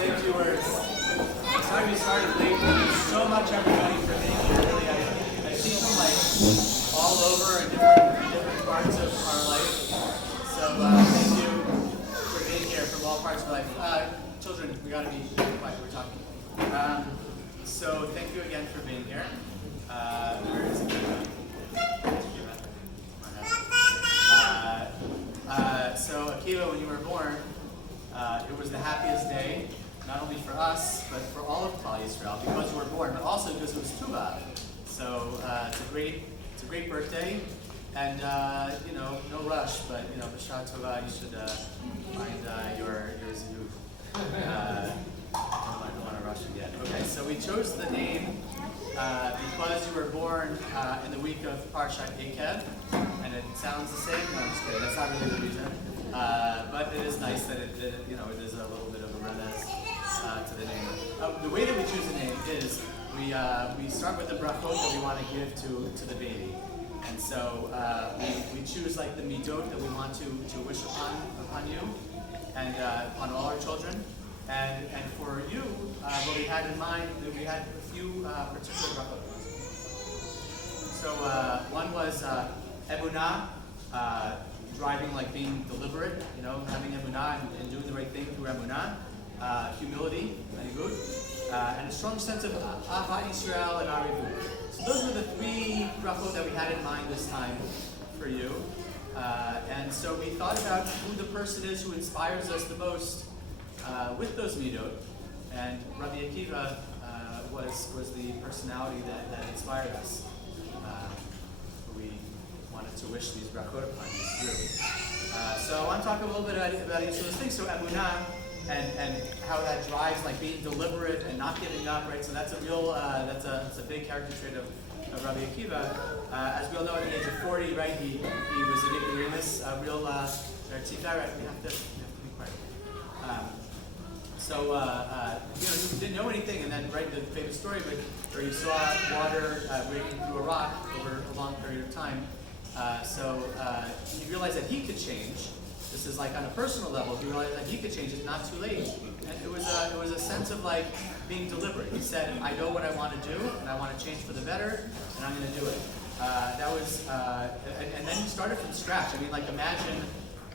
say a few words. Sorry we started late. Thank you so much, everybody, for being here. Really, I see from like all over and different parts of our life. So thank you for being here from all parts of life. Children, we got to be quiet. We're talking. So thank you again for being here. Where is Akiva? So Akiva, when you were born, it was the happiest day, not only for us, but for all of Klal Yisrael, because you were born, but also because it was Tuva. So it's a great birthday, and no rush, but B'Shar Tova, you should find your zivug. Don't want to rush again. Okay, so we chose the name because you were born in the week of Parshat Eikev, and it sounds the same. No, I'm just kidding. That's not really the reason. But it is nice that it is a little bit of a remez to the name. The way that we choose a name is we start with the brachot that we want to give to the baby, and so we choose like the midot that we want to wish upon you and upon all our children. And for you, what we had in mind, we had a few particular brachot. So one was emunah, driving like being deliberate, having emunah and doing the right thing through emunah, humility, and a strong sense of ahavat Yisrael and arivut. So those were the three brachot that we had in mind this time for you. And so we thought about who the person is who inspires us the most with those midot, and Rabbi Akiva was the personality that inspired us. We wanted to wish these brachot upon you through. So I want to talk a little bit about each of those things. So emunah and how that drives like being deliberate and not giving up, right? So that's a real that's a big character trait of Rabbi Akiva. As we all know, at the age of 40, right, he was an ignoramus, a real tziferet. We have to be quiet. So he didn't know anything, and then the famous story where you saw water breaking through a rock over a long period of time. So he realized that he could change. This is like on a personal level. He realized that he could change. It's not too late, and it was a sense of like being deliberate. He said, "I know what I want to do, and I want to change for the better, and I'm going to do it." That was, and then he started from scratch. I mean, like imagine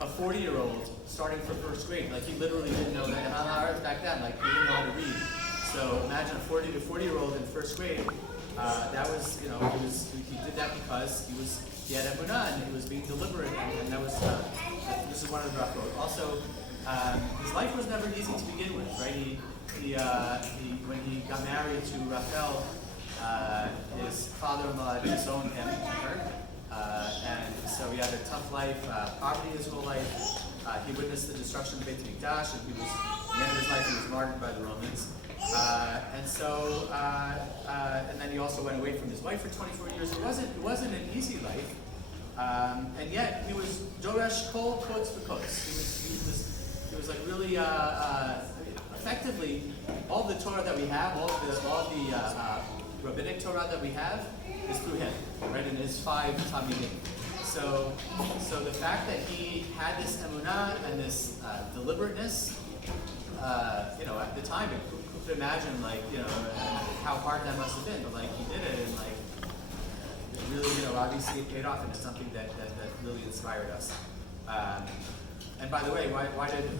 a 40-year-old starting from first grade. Like he literally didn't know that back then. Like he didn't know how to read. So imagine a 40-year-old in first grade. That was, he did that because he had emunah and he was being deliberate, and that was this is one of the brachot. Also, his life was never easy to begin with, right? He when he got married to Rachel, his father-in-law disowned him, and so he had a tough life, poverty his whole life. He witnessed the destruction of Beit Mikdash, and at the end of his life he was martyred by the Romans. And then he also went away from his wife for 24 years. It wasn't an easy life, and yet he was Doresh Kol Kots V'Kots. He was like really effectively all the Torah that we have, all the rabbinic Torah that we have is through him, right? In his 5 Talmidim. So the fact that he had this emunah and this deliberateness, at the time, who could imagine, how hard that must have been? But he did it, and it really, obviously it paid off, and it's something that really inspired us. And by the way, why did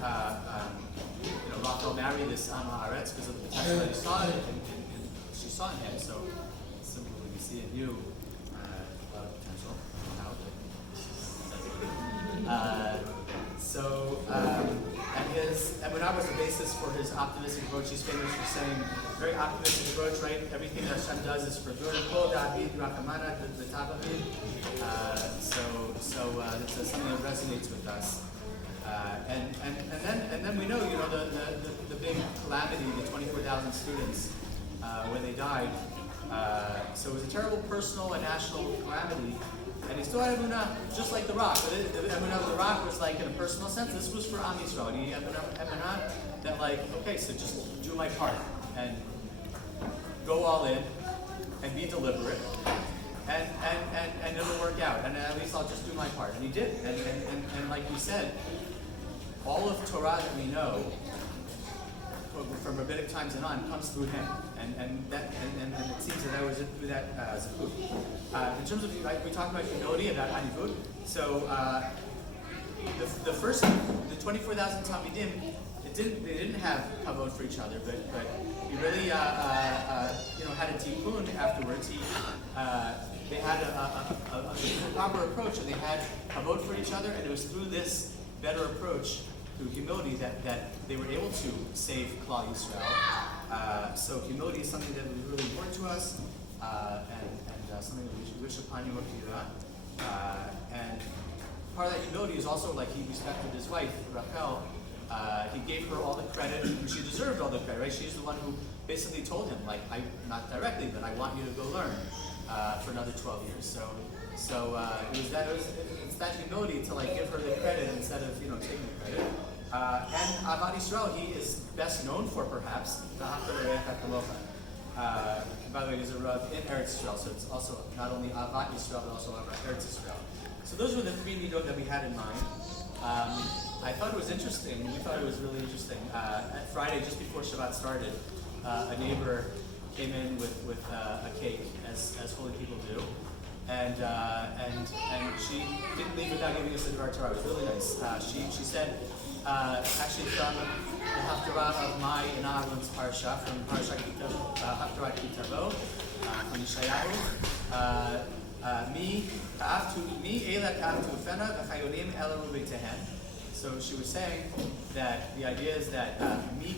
Rachel marry this Am Haaretz? Because of the potential that she saw in him. So similarly, we see in you a lot of potential. And his emunah was the basis for his optimistic approach. He's famous for saying, very optimistic approach, right? Everything that Hashem does is for good. Kol David Rachamana V'Tavavim. So it's something that resonates with us. And then we know, the big calamity, the 24,000 students when they died. So it was a terrible personal and national calamity. And he still had emunah, just like the rock. But the emunah of the rock was like in a personal sense. This was for Am Yisrael. And he had emunah that okay, so just do my part and go all in and be deliberate, and it'll work out. And at least I'll just do my part. And he did. And like we said, all of Torah that we know, from rabbinic times and on comes through him, and it seems that was through that zechut. In terms of we talked about humility, about hanivut. So the 24,000 talmidim, they didn't have kavod for each other, but he really had a tikkun afterwards. They had a proper approach, and they had kavod for each other, and it was through this better approach, through humility, that they were able to save Klal Yisrael. So humility is something that was really important to us, and something that we should wish upon you, Akiva. And part of that humility is also like he respected his wife, Rachel. He gave her all the credit, and she deserved all the credit, right? She's the one who basically told him, like, not directly, but I want you to go learn for another 12 years. So it's that humility to like give her the credit instead of taking the credit. And Avad Yisrael, he is best known for perhaps by the way, he's a Rav in Eretz Yisrael, so it's also not only Avad Yisrael but also Eretz Yisrael. So those were the three midot that we had in mind. I thought it was interesting. We thought it was really interesting. At Friday, just before Shabbat started, a neighbor came in with a cake, as holy people do, and she didn't leave without giving us a Dvar Torah. It was really nice. She said, actually from the Haftarah of my and Aaron's parsha, from Parsha Haftarah Kitavo, from Yeshayahu, mi ela ka'avtu fena v'chayonim ela rubeitehen. So she was saying that the idea is that mi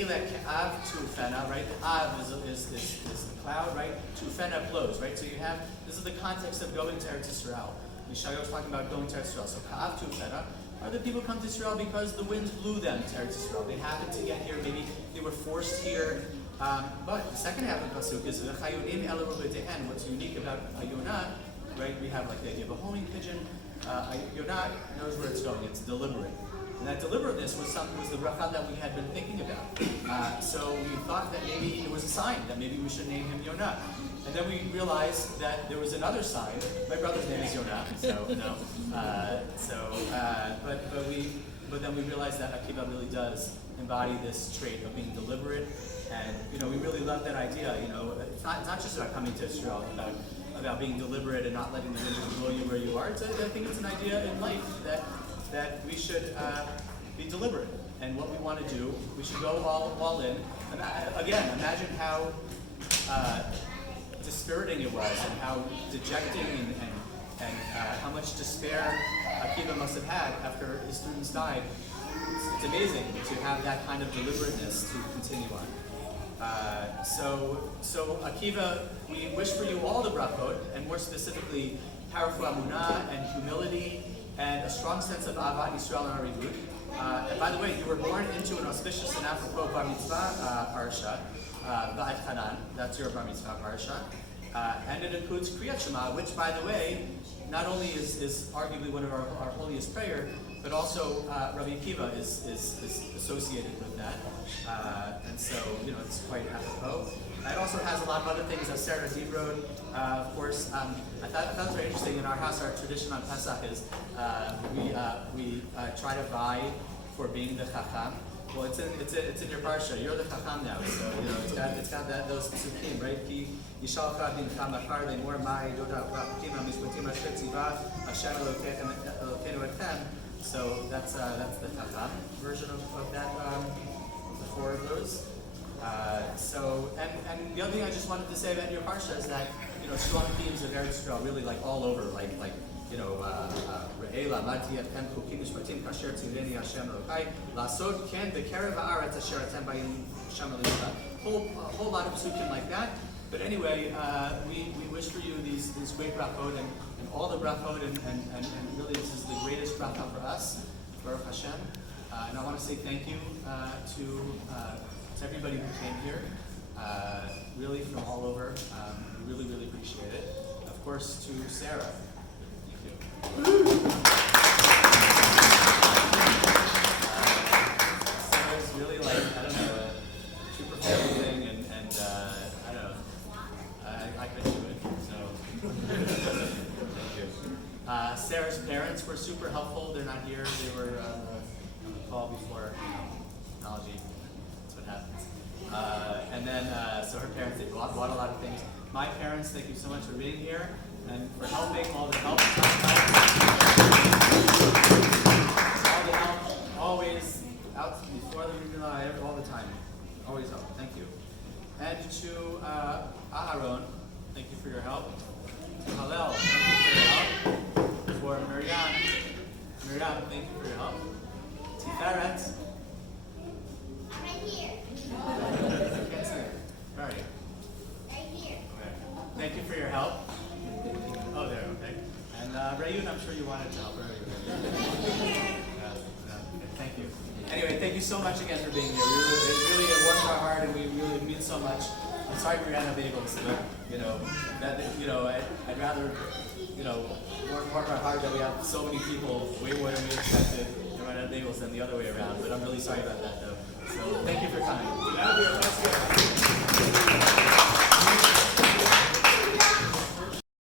ela ka'avtu fena, right? Av is the cloud, right? Tu fena blows, right? So you have, this is the context of going to Eretz Yisrael. Yeshayahu was talking about going to Eretz Yisrael. So ka'avtu fena are the people come to Israel because the wind blew them to Eretz Yisrael. They happened to get here, maybe they were forced here. But the second half of the pasuk is v'chayonim ela rubeitehen. What's unique about Yonah, right? We have like the idea of a homing pigeon. Yonah knows where it's going. It's deliberate. And that deliberateness was the bracha that we had been thinking about. So we thought that maybe it was a sign that maybe we should name him Yonah. And then we realized that there was another sign. My brother's name is Yonah, so no. But then we realized that Akiva really does embody this trait of being deliberate. And we really love that idea. It's not just about coming to Israel, about being deliberate and not letting the wind just blow you where you are. I think it's an idea in life that we should be deliberate. And what we want to do, we should go all in. And again, imagine how dispiriting it was, and how dejecting and how much despair Akiva must have had after his students died. It's amazing to have that kind of deliberateness to continue on. So Akiva, we wish for you all the brachot, and more specifically, powerful amunah and humility, and a strong sense of Avat Yisrael and Arivut. And by the way, you were born into an auspicious and apropos bar mitzvah parsha, Ba'at Hanan. That's your bar mitzvah parsha, and it includes Kriyat Shema, which, by the way, not only is arguably one of our holiest prayer, but also Rabbi Akiva is associated with that, and so it's quite apropos. It also has a lot of other things, as Sarah Debrod, of course. I thought it was very interesting. In our house, our tradition on Pesach is we try to vie for being the Chacham. Well, it's in your parsha. You're the Chacham now, so it's got those psukim, right? Ki yishalcha bincha machar le'mor mai doda prakim mishpatim asher tziva Hashem Elokeinu etchem. So that's the Chacham version of that. The four of those. And the other thing I just wanted to say about your parsha is that strong themes of Eretz Yisrael really like all over, like Re'ela mati etchem chukim mishpatim kasher tziveni Hashem Elokai lasod ken bekerev haaretz asher atem bayim Hashem Elokai. A whole lot of psukim like that. But anyway, we wish for you these great brachot and all the brachot and really this is the greatest bracha for us, Baruch Hashem. And I want to say thank you to everybody who came here, really from all over. We really, really appreciate it. Of course, to Sarah. Thank you. Sarah's really a super family thing, and I don't know. I couldn't do it, so thank you. Sarah's parents were super helpful. They're not here. They were on the call before technology. That's what happened. parents, they bought a lot of things. My parents, thank you so much for being here and for helping, all the help, always out before the mila, all the time, always help. Thank you. And to Aharon, thank you for your help. To Hallel, thank you for your help. For Miriam, thank you for your help. Tiferet. I'm right here. I can't see it. Where are you? Right here. Okay. Thank you for your help. Oh, there, okay. And Rayun, I'm sure you wanted to help. Where are you? Okay, thank you. Anyway, thank you so much again for being here. It really warmed our heart, and we really mean so much. I'm sorry we ran out of bagels, but I'd rather warm our heart that we have so many people, way more than we expected, to run out of bagels than the other way around. But I'm really sorry about that, though. So thank you for coming.